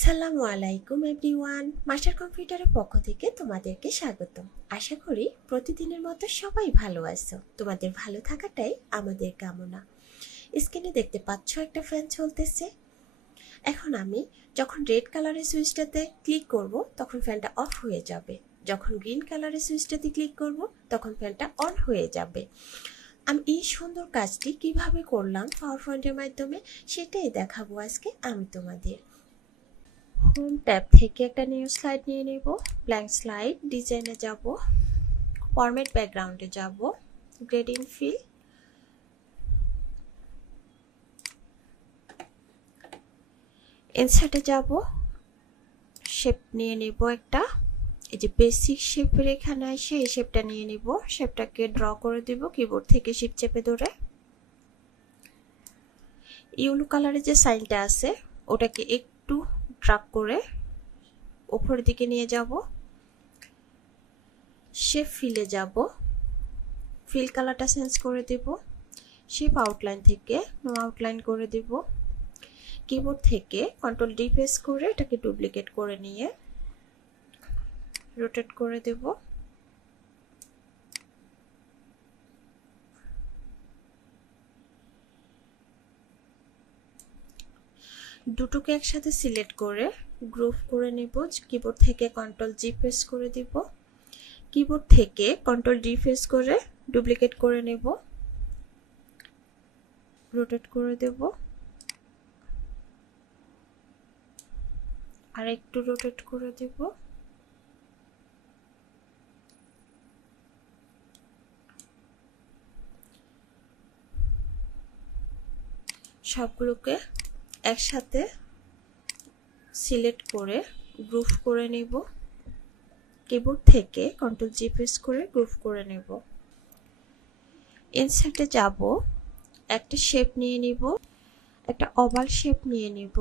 আসসালামু আলাইকুম everyone, master কম্পিউটারের পক্ষ থেকে তোমাদেরকে স্বাগতম। আশা করি প্রতিদিনের মতো সবাই ভালো আছো। তোমাদের ভালো থাকাটাই আমাদের কামনা। স্ক্রিনে দেখতে পাচ্ছ একটা ফ্যান চলতেছে। এখন আমি যখন রেড কালারের সুইচটাতে ক্লিক করব তখন ফ্যানটা অফ হয়ে যাবে, যখন গ্রিন কালারের সুইচটাতে ক্লিক করব তখন ফ্যানটা অন হয়ে যাবে। আমি এই সুন্দর কাজটি কিভাবে করলাম পাওয়ার পয়েন্টের মাধ্যমে সেটাই দেখাবো আজকে আমি তোমাদের। হোম ট্যাব থেকে একটা নিউ স্লাইড নিয়ে নেব, ব্ল্যাঙ্ক স্লাইড, ডিজাইনে যাব, ফরম্যাট ব্যাকগ্রাউন্ডে যাব, গ্রেডিয়েন্ট ফিল, ইনসার্টে যাব, শেপ নিয়ে নেব একটা। এই যে বেসিক শেপের এখানে এসে এই শেপটা নিয়ে নিব, শেপটাকে ড্র করে দিব কিবোর্ড থেকে শিফট চেপে ধরে। ইয়েলো কালারের যে সাইনটা আছে ওটাকে একটু ড্র্যাগ করে উপরের দিকে নিয়ে যাব, শেপ ফিলে যাব, ফিল কালারটা চেঞ্জ করে দেব, শেপ আউটলাইন থেকে নো আউটলাইন করে দেব। কিবোর্ড থেকে কন্ট্রোল ডি প্রেস করে এটাকে ডুপ্লিকেট করে নিয়ে রোটেট করে দেব। দুটোকে একসাথে সিলেক্ট করে গ্রুপ করে নেব। কিবোর্ড থেকে কন্ট্রোল জি প্রেস করে দিব, কিবোর্ড থেকে কন্ট্রোল ডি প্রেস করে ডুপ্লিকেট করে নেব, রোটেট করে দেব, আর একটু রোটেট করে দেব। সবগুলোকে একসাথে সিলেক্ট করে গ্রুপ করে নেব। কিবোর্ড থেকে কন্ট্রোল জি প্রেস করে গ্রুপ করে নেব। ইনসার্টে যাব, একটা শেপ নিয়ে নিব, একটা ওভাল শেপ নিয়ে নিব,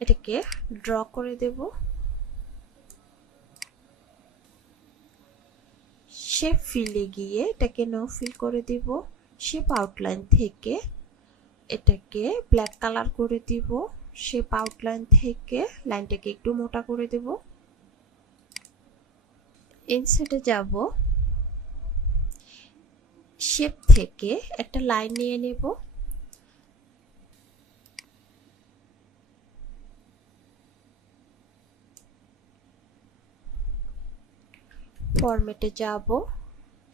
এটাকে ড্র করে দেব। শেপ ফিলে গিয়ে এটাকে নো ফিল করে দিব। শেপ আউটলাইন থেকে এটাকে ব্ল্যাক কালার করে দিব। শেপ আউটলাইন থেকে লাইনটাকে একটু মোটা করে দেব। ইনসার্টে যাব, শেপ থেকে একটা লাইন নিয়ে নেব, ফরম্যাটে যাব,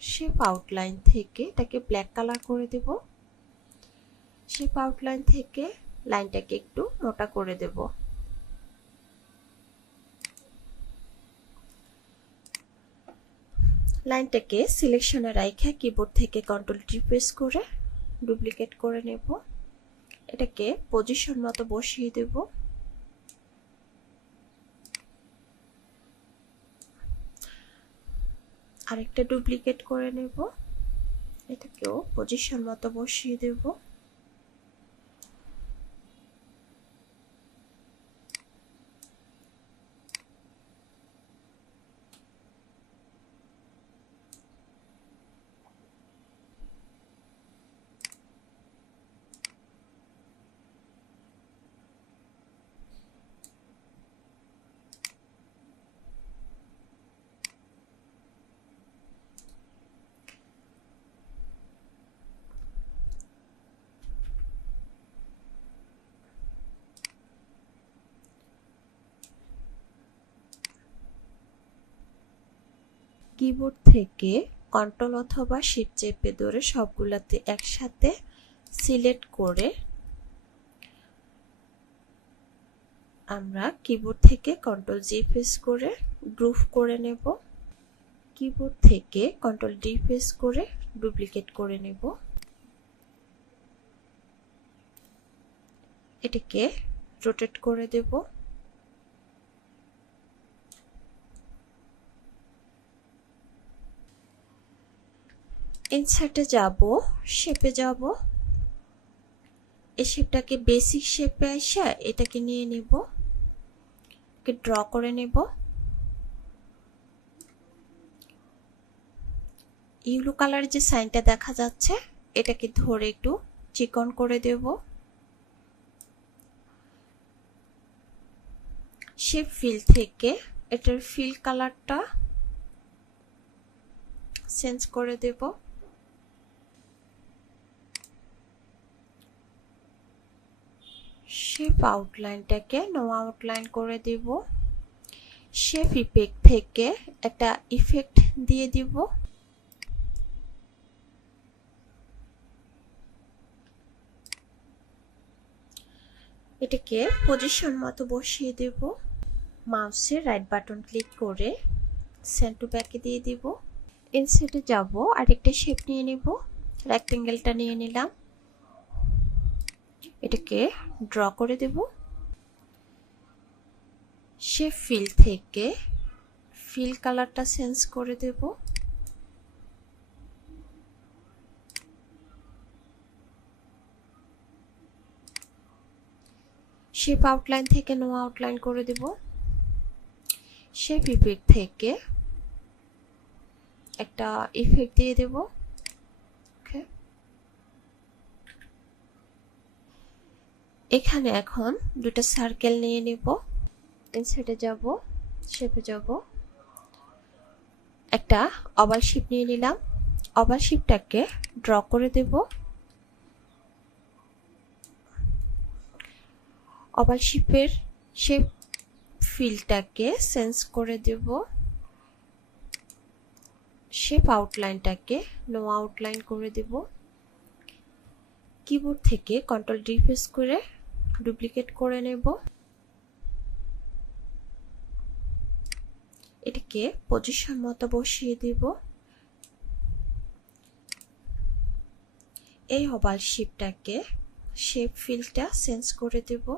শেপ আউটলাইন থেকে এটাকে ব্ল্যাক কালার করে দেব। শেপ আউটলাইন থেকে লাইনটাকে একটু মোটা করে দেব। লাইনটাকে সিলেকশনে রাখা কিবোর্ড থেকে কন্ট্রোল টি প্রেস করে ডুপ্লিকেট করে নেব। এটাকে পজিশন মতো বসিয়ে দেব। আরেকটা ডুপ্লিকেট করে নেব, এটাকেও পজিশন মতো বসিয়ে দেব। কিবোর্ড থেকে কন্ট্রোল অথবা শিফট চেপে ধরে সবগুলাতে একসাথে সিলেক্ট করে আমরা কিবোর্ড থেকে কন্ট্রোল জি প্রেস করে গ্রুপ করে নেব। কিবোর্ড থেকে কন্ট্রোল ডি প্রেস করে ডুপ্লিকেট করে নেব। এটাকে রোটেট করে দেব। ইনসার্টে যাব, শেপে যাব, এই শেপটাকে বেসিক শেপে আসা এটাকে নিয়ে নেব, ড্র করে নেব। ইয়েলো কালার যে সাইনটা দেখা যাচ্ছে এটাকে ধরে একটু চিকন করে দেব। শেপ ফিল থেকে এটার ফিল কালারটা চেঞ্জ করে দেব। শেপ আউটলাইনটাকে নো আউটলাইন করে দেব। শেপ ইফেক্ট থেকে একটা ইফেক্ট দিয়ে দিব। এটাকে পজিশন মতো বসিয়ে দেব। মাউসের রাইট বাটন ক্লিক করে সেন্ড টু ব্যাকে দিয়ে দিব। ইনসার্টে যাব, আরেকটা শেপ নিয়ে নেব। রেক্টেঙ্গেলটা নিয়ে নিলাম, এটাকে ড্র করে দেব। শেপ ফিল থেকে ফিল কালারটা চেঞ্জ করে দেব। শেপ আউটলাইন থেকে নো আউটলাইন করে দেব। শেপ ইফেক্ট থেকে একটা ইফেক্ট দিয়ে দেব। ওকে, এখানে এখন দুটো সার্কেল নিয়ে নেব। ইনসার্টে যাব, শেপে যাব, একটা ওভাল শেপ নিয়ে নিলাম। ওভাল শেপটাকে ড্র করে দেব। ওভাল শেপের শেপ ফিলটাকে চেঞ্জ করে দেব। শেপ আউটলাইনটাকে নো আউটলাইন করে দেব। কিবোর্ড থেকে কন্ট্রোল ডি প্রেস করে ডুপ্লিকেট করে নেব। এটাকে পজিশন মতো বসিয়ে দেব। এই ওভাল শেপটাকে শেপ ফিলটা চেঞ্জ করে দেব।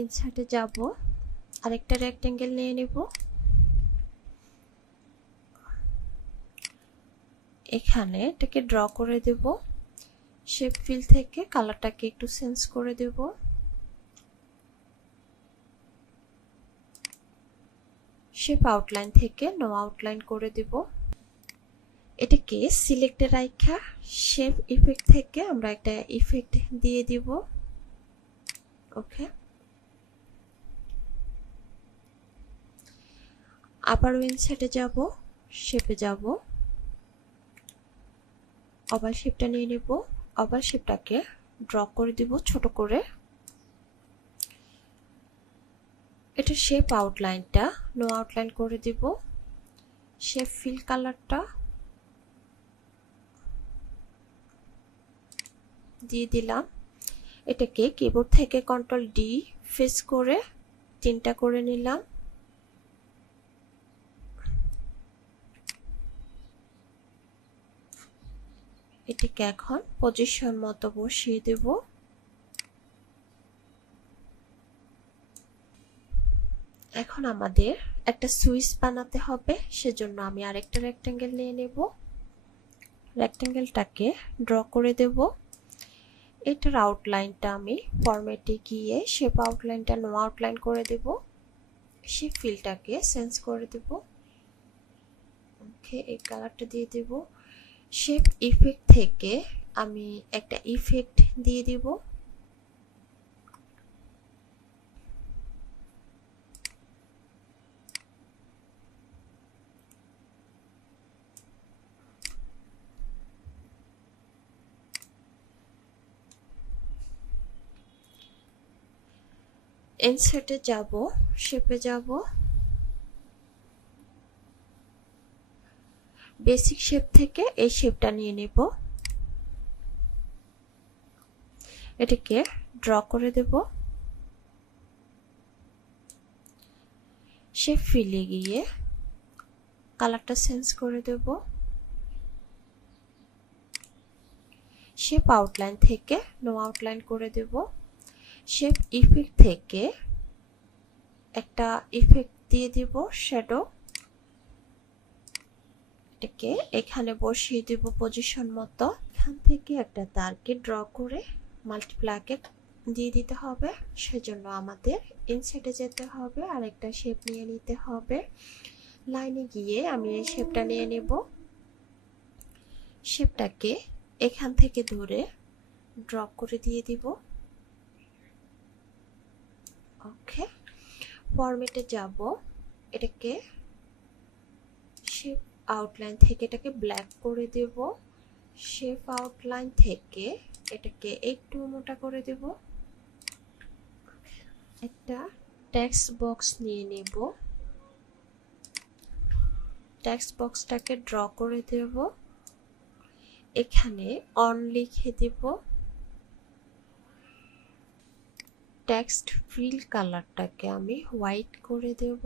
ইনসার্টে যাব, আরেকটা রেক্টেঙ্গেল নিয়ে নেব। এখানে এটাকে ড্র করে দেব। শেপ ফিল থেকে কালারটাকে একটু চেঞ্জ করে দেব। শেপ আউটলাইন থেকে নো আউটলাইন করে দেব। এটাকে সিলেক্টে রাখা শেপ ইফেক্ট থেকে আমরা একটা ইফেক্ট দিয়ে দিব। ওকে, আবারও ইনসার্টে যাব, শেপে যাব, ওভাল শেপটা নিয়ে নেব। ওভাল শেপটাকে ড্র করে দিব ছোট করে। এটা শেপ আউটলাইনটা নো আউটলাইন করে দিব। শেপ ফিল কালারটা দিয়ে দিলাম। এটাকে কিবোর্ড থেকে কন্ট্রোল ডি প্রেস করে তিনটা করে নিলাম। এটাকে এখন পজিশন মতো বসিয়ে দেব। এখন আমাদের একটা সুইচ বানাতে হবে, সেজন্য আমি আরেকটা রেক্টেঙ্গেল নিয়ে নেব। রেক্টেঙ্গেলটাকে ড্র করে দেব। এটার আউটলাইনটা আমি ফরম্যাটে গিয়ে শেপ আউটলাইনটা নো আউটলাইন করে দেব। শেপ ফিলটাকে চেঞ্জ করে দেব। ওকে, এই কালারটা দিয়ে দেব। শেপ ইফেক্ট থেকে আমি একটা ইফেক্ট দিয়ে দিব। ইনসার্টে যাব, শেপে যাব, বেসিক শেপ থেকে এই শেপটা নিয়ে নেব। এটাকে ড্র করে দেব। শেপ ফিলে গিয়ে কালারটা চেঞ্জ করে দেব। শেপ আউটলাইন থেকে নো আউটলাইন করে দেব। শেপ ইফেক্ট থেকে একটা ইফেক্ট দিয়ে দিব শ্যাডো। এটাকে এখানে বসিয়ে দেব পজিশন মতো। এখান থেকে একটা তারকে ড্র করে মাল্টিপ্লাইকে দিয়ে দিতে হবে। সেজন্য আমাদের ইনসার্টে যেতে হবে, আর একটা শেপ নিয়ে নিতে হবে। লাইনে গিয়ে আমি এই শেপটা নিয়ে নেব। শেপটাকে এখান থেকে ধরে ড্র করে দিয়ে দিব। ওকে, ফরম্যাটে যাব, এটাকে শেপ আউটলাইন থেকে এটাকে ব্ল্যাক করে দেব। শেপ আউটলাইন থেকে এটাকে একটু মোটা করে দেব। একটা টেক্সট বক্স নিয়ে নেব। টেক্সট বক্সটাকে ড্র করে দেব। এখানে অন লিখে দেব। টেক্সট ফিল কালারটাকে আমি হোয়াইট করে দেব।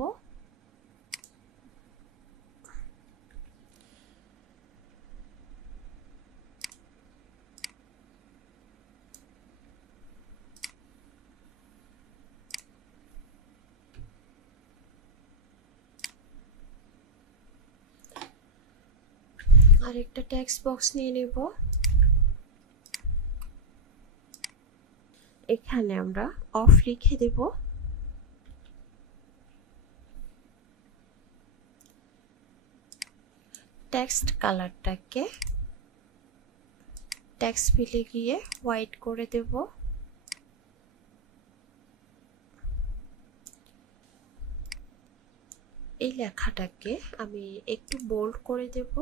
আরেকটা টেক্সট বক্স নিয়ে নেব। এখানে আমরা অফ লিখে দেব। টেক্সট কালারটাকে টেক্সট ফিলে গিয়ে হোয়াইট করে দেব। এই লেখাটাকে আমি একটু বোল্ড করে দেব।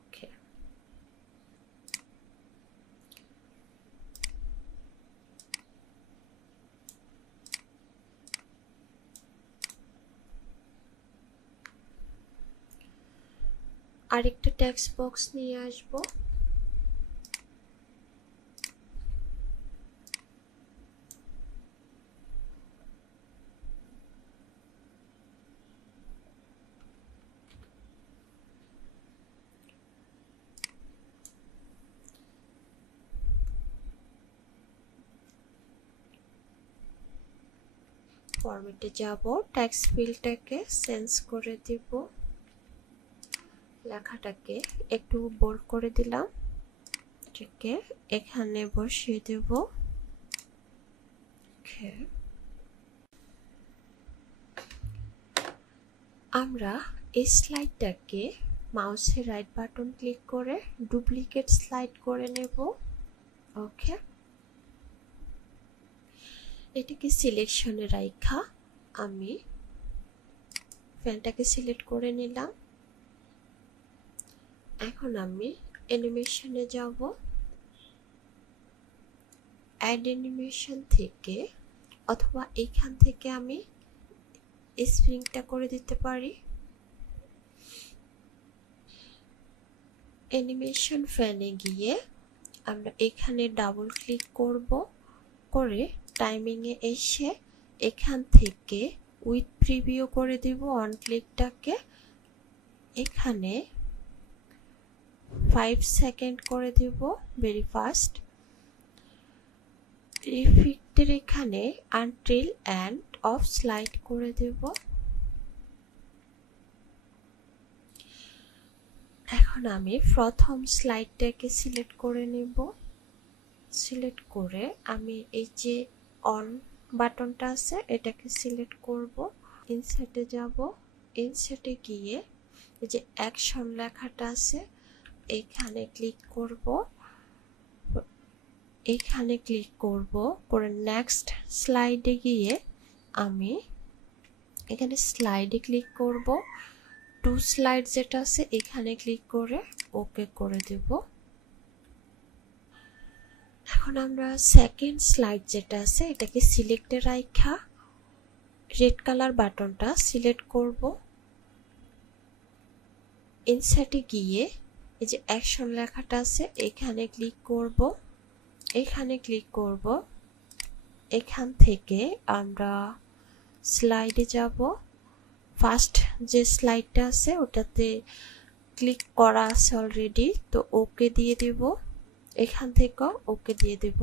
ওকে, আরেকটা টেক্সট বক্স নিয়ে আসব। ফরম্যাটে যাব, টেক্সট ফিল্ডটাকে চেঞ্জ করে দিব। লেখাটাকে একটু বোল্ড করে দিলাম। এটাকে এখানে বসিয়ে দেব। আমরা এই স্লাইডটাকে মাউসের রাইট বাটন ক্লিক করে ডুপ্লিকেট স্লাইড করে নেব। ওকে, এটাকে সিলেকশনে রাখা আমি ফ্যানটাকে সিলেক্ট করে নিলাম। এখন আমি অ্যানিমেশনে যাব। অ্যাড অ্যানিমেশন থেকে অথবা এখান থেকে আমি স্প্রিংটা করে দিতে পারি। অ্যানিমেশন ফ্যানে গিয়ে আমরা এখানে ডাবল ক্লিক করব, করে টাইমিংয়ে এসে এখান থেকে উইথ প্রিভিউ করে দিব অন ক্লিকটাকে। এখানে 5 সেকেন্ড করে দিব ভেরি ফাস্ট। ইফেক্টের এখানে আনটিল এন্ড অফ স্লাইড করে দেব। এখন আমি প্রথম স্লাইডটাকে সিলেক্ট করে নেব। সিলেক্ট করে আমি এই যে অন বাটনটা আছে এটাকে সিলেক্ট করব। ইনসার্টে যাব, ইনসার্টে গিয়ে এই যে অ্যাকশন লেখাটা আছে এখানে ক্লিক করব। এখানে ক্লিক করব, করে নেক্সট স্লাইডে গিয়ে আমি এখানে স্লাইডে ক্লিক করব। টু স্লাইড যেটা আছে এখানে ক্লিক করে ওকে করে দেব। এখন আমরা সেকেন্ড স্লাইড যেটা আছে এটাকে সিলেক্টে রাখা রেড কালার বাটনটা সিলেক্ট করব। ইনসার্টে গিয়ে এই যে অ্যাকশন লেখাটা আছে এখানে ক্লিক করব। এখানে ক্লিক করব, এখান থেকে আমরা স্লাইডে যাব। ফার্স্ট যে স্লাইডটা আছে ওটাতে ক্লিক করা আছে অলরেডি, তো ওকে দিয়ে দেব। এখান থেকে ওকে দিয়ে দেব।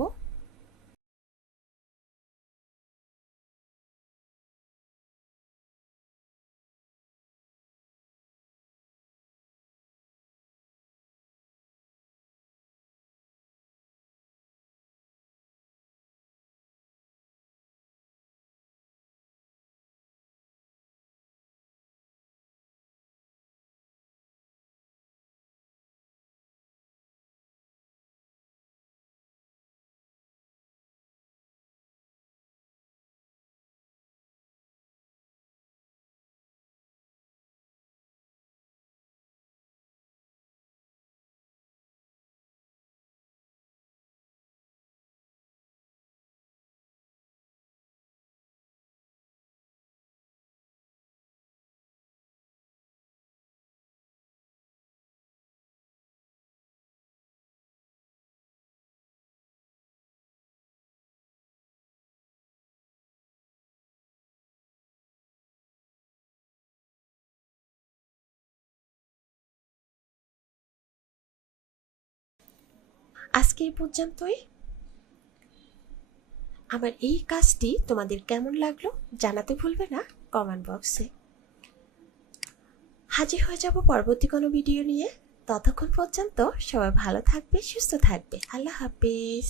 আজকে এই পর্যন্তই। আমার এই কাজটি তোমাদের কেমন লাগলো জানাতে ভুলবে না কমেন্ট বক্সে। হাজির হয়ে যাব পরবর্তী কোনো ভিডিও নিয়ে। ততক্ষণ পর্যন্ত সবাই ভালো থাকবে, সুস্থ থাকবে। আল্লাহ হাফিজ।